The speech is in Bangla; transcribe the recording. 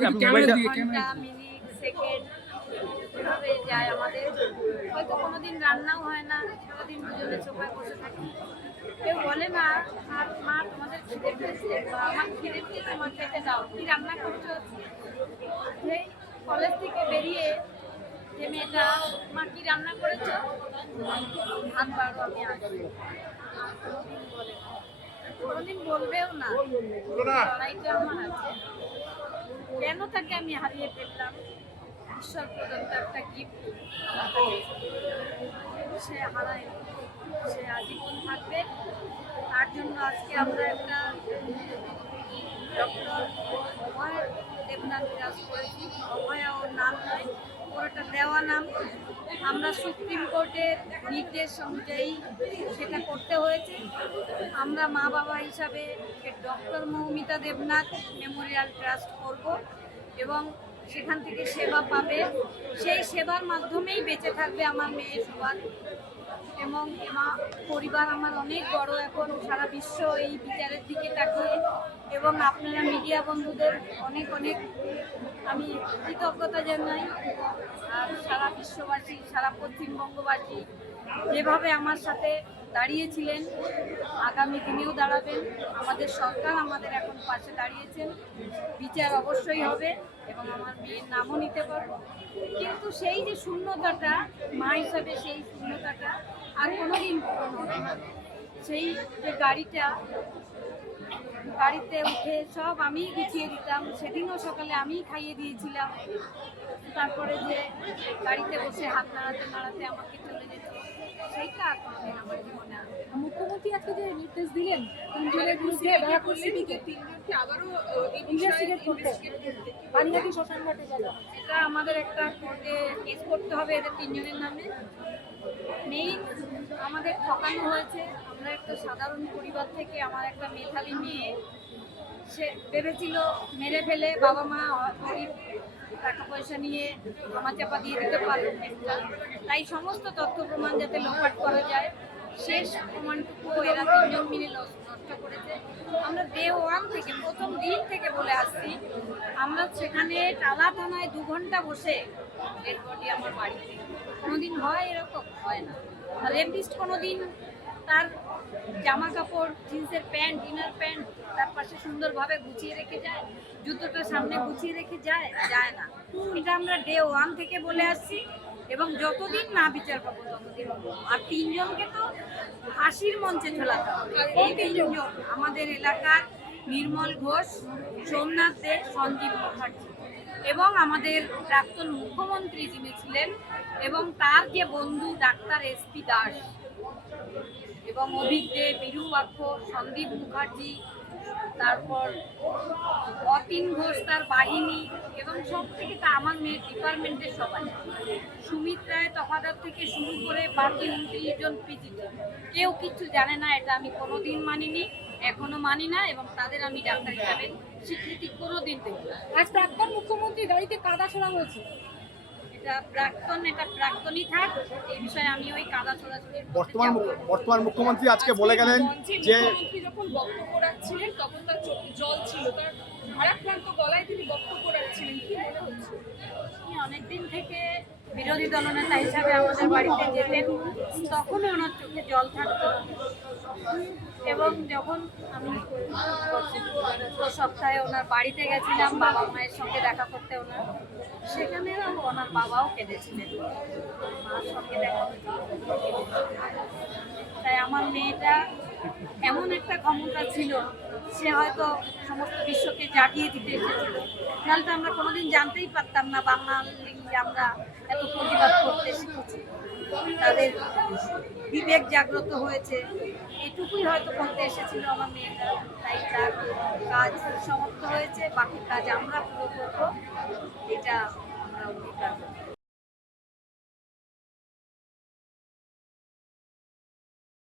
ঘন্টা মিনিট সেকেন্ড এভাবে যায় আমাদের। হয়তো কোনোদিন রান্নাও হয় না, সারাদিন দুজনে সোফায় বসে থাকি। কেউ বলে না আর মা তোমাদের খিদে পেয়েছে বা আমার খিদে পেয়েছে, আমার খেতে দাও, কি রান্না করছো। সেই কলেজ থেকে বেরিয়ে যে মেয়েটা মা কি রান্না করেছো, ভাত বাড়ো আমি আসবো, কোনোদিন বলে না, কোনোদিন বলবেও না। লড়াইটা আমার আছে, কেন তাকে আমি হারিয়ে ফেললাম, ঈশ্বর প্রদত্ত একটা গিফট আমার কাছে। সে হারায়, সে আজীবন থাকবে। তার জন্য আজকে আমরা একটা ডক্টর অভয় দেবনাথ বিরাজ করেছি। অভয়া ওর নাম নয়, ওর একটা দেওয়া নাম। আমরা সুপ্রিম কোর্টের নির্দেশ অনুযায়ী সেটা করতে হয়েছে। আমরা মা বাবা হিসাবে doctor Moumita Debnath Memorial trust করব এবং সেখান থেকে সেবা পাবে। সেই সেবার মাধ্যমেই বেঁচে থাকবে আমার মেয়ে সুভাষ এবং পরিবার আমার অনেক বড় এখন সারা বিশ্ব এই বিচারের দিকে তাকিয়ে। এবং আপনারা মিডিয়া বন্ধুদের অনেক অনেক আমি কৃতজ্ঞতা জানাই। আর সারা বিশ্ববাসী, সারা পশ্চিমবঙ্গবাসী যেভাবে আমার সাথে দাঁড়িয়েছিলেন, আগামী দিনেও দাঁড়াবেন। আমাদের সরকার আমাদের এখন পাশে দাঁড়িয়েছেন। বিচার অবশ্যই হবে এবং আমার মেয়ের নামও নিতে পারবো। কিন্তু সেই যে শূন্যতাটা, মা হিসাবে সেই শূন্যতাটা আর কোনোদিন পূরণ হবে না। সেই যে গাড়িতে উঠে সব আমিই গুছিয়ে দিতাম, সেদিনও সকালে আমিই খাইয়ে দিয়েছিলাম। তারপরে যে গাড়িতে বসে হাত নাড়াতে নাড়াতে আমাকে চলে যেত, সেইটা আর কোনোদিন আমার জীবনে আসবে না। মুখ্যমন্ত্রী আজকে যে নির্দেশ দিলেন তিনজনের বিরুদ্ধে তিনজনকে আবারও ইনভেস্টিগেট করতে বানিয়াটি শ্মশান ঘাটে যাওয়া, এটা আমাদের একটা কোর্টে কেস করতে হবে এদের তিনজনের নামে। মেইন আমাদের ঠকানো হয়েছে। আমরা একটা সাধারণ পরিবার থেকে, আমার একটা মেধাবী মেয়ে, সে ভেবেছিল মেরে ফেলে বাবা মা গরিব টাকা পয়সা নিয়ে ধামাচাপা দিয়ে দিতে পারবেন একটা, তাই সমস্ত তথ্য প্রমাণ যাতে লোপাট করা যায় শেষ প্রমাণটুকু এরা তিনজন মিলে নষ্ট করেছে। আমরা ডে ওয়ান থেকে, প্রথম দিন থেকে বলে আসছি, আমরা সেখানে টালা থানায় 2 ঘন্টা বসে ডেড বডি আমার বাড়িতে। কোনোদিন হয় এরকম? হয় না। আর রেপিস্ট কোনোদিন তার জামা কাপড়, জিন্সের প্যান্ট, ইনার প্যান্ট তার পাশে সুন্দরভাবে গুছিয়ে রেখে যায়, জুতোটা সামনে গুছিয়ে রেখে যায়? যায় না। এটা আমরা ডে ওয়ান থেকে বলে আসছি এবং যতদিন না বিচার পাবো ততদিন। আর তিনজনকে তো ফাঁসির মঞ্চে ঝোলাতে হবে। এই তিনজন আমাদের এলাকার নির্মল ঘোষ, সোমনাথ দে, সঞ্জীব মুখার্জি এবং আমাদের প্রাক্তন মুখ্যমন্ত্রী যিনি ছিলেন এবং তার যে বন্ধু ডাক্তার এসপি দাস এবং অভিজ্ঞ বিরূপাক্ষ, সন্দীপ মুখার্জি, তারপর অতীন ঘোষ তার বাহিনী এবং সব থেকে তা আমার মেয়ের ডিপার্টমেন্টের সবাই, সুমিত রায় তফাদার থেকে শুরু করে বাকি 29 জন পিজিটি, কেউ কিছু জানে না। এটা আমি কোনোদিন মানিনি, এখনো মানি না এবং তাদের আমি ডাক্তার হিসাবে স্বীকৃতি কোনোদিন দেব না। আজ প্রাক্তন মুখ্যমন্ত্রী গাড়িতে কাদা ছোড়া হয়েছে। এটা প্রাক্তনই থাক, এই বিষয়ে আমি ওই কাদা ছোড়াছুড়ির বর্তমান মুখ্যমন্ত্রী আজকে বলে গেলেন যে মুখ্যমন্ত্রী যখন বক্তব্য রাখছিলেন তখন তার চোখে জল ছিল, তার ভারাক্রান্ত গলায় তিনি বক্তব্য রাখছিলেন। কি মনে হচ্ছে? অনেকদিন থেকে বিরোধী দলনেতা হিসাবে আমাদের বাড়িতে যেতেন, তখনই ওনার চোখে জল থাকতো এবং যখন আমি গত সপ্তাহে ওনার বাড়িতে গেছিলাম বাবা মায়ের সঙ্গে দেখা করতে, সেখানে ওনার বাবাও কেঁদেছিলেন, মার সঙ্গে দেখা হয়েছিল। তাই আমার মেয়েটা এমন একটা ক্ষমতা ছিল, সে হয়তো সমস্ত বিশ্বকে জাগিয়ে দিতে এসেছিল। নাহলে তো আমরা কোনোদিন জানতেই পারতাম না বাঙালি আমরা এত প্রতিবাদ করতে শিখেছি, তাদের বিবেক জাগ্রত হয়েছে, এটুকুই হয়তো করতে এসেছিল আমার মেয়েটা। তাই তার কাজ সমাপ্ত হয়েছে, বাকি কাজ আমরা পুরো করবো, এটা আমরা অঙ্গীকার করবো।